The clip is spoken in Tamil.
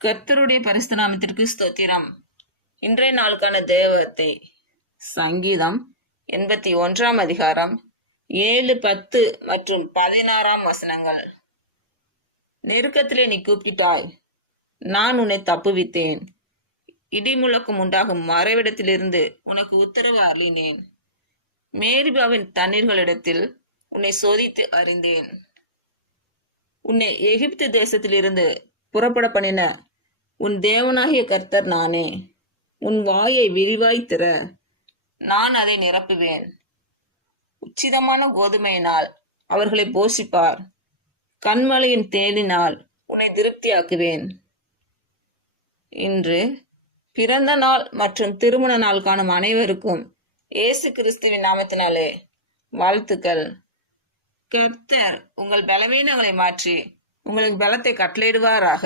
கர்த்தருடைய பரிசுத்த நாமத்திற்கு ஸ்தோத்திரம். இன்றைய நாளுக்கான தேவத்தை சங்கீதம் 81 அதிகாரம் 7, 10 மற்றும் 16 வசனங்கள். நெருக்கத்திலே நீ கூப்பிட்டாய், நான் உன்னை தப்புவித்தேன். இடி முழக்கம் உண்டாகும் மறைவிடத்திலிருந்து உனக்கு உத்தரவு அருளினேன். மேரிபாவின் தண்ணீர்களிடத்தில் உன்னை சோதித்து அறிந்தேன். உன்னை எகிப்து தேசத்திலிருந்து புறப்பட பண்ணின உன் தேவனாகிய கர்த்தர் நானே. உன் வாயை விரிவாய் திற, நான் அதை நிரப்புவேன். உச்சிதமான கோதுமையினால் அவர்களை போஷிப்பார். கண்மலையின் தேனினால் உன்னை திருப்தியாக்குவேன். இன்று பிறந்த நாள் மற்றும் திருமண நாள் காணும் அனைவருக்கும் இயேசு கிறிஸ்துவின் நாமத்தினாலே வாழ்த்துக்கள். கர்த்தர் உங்கள் பலவீனங்களை மாற்றி உங்களுக்கு பலத்தை கட்டளையிடுவாராக.